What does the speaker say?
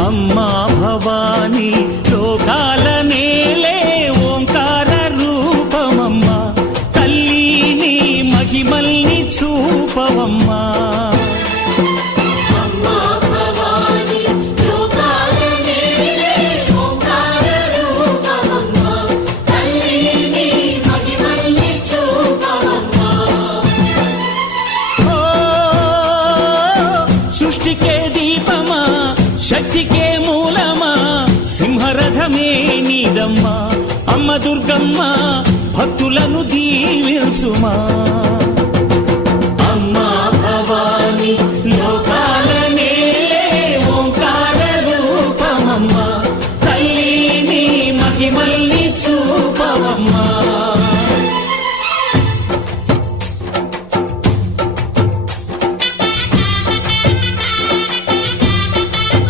అమ్మా భవానీ లోకాల నేలే ఓంకార రూపమమ్మా తల్లి నీ మహిమల్ని చూపవమ్మా సృష్టికే దీపమా శక్తికే మూలమా సింహరథమే నీదమ్మా అమ్మ దుర్గమ్మ భక్తులను దీవించుమా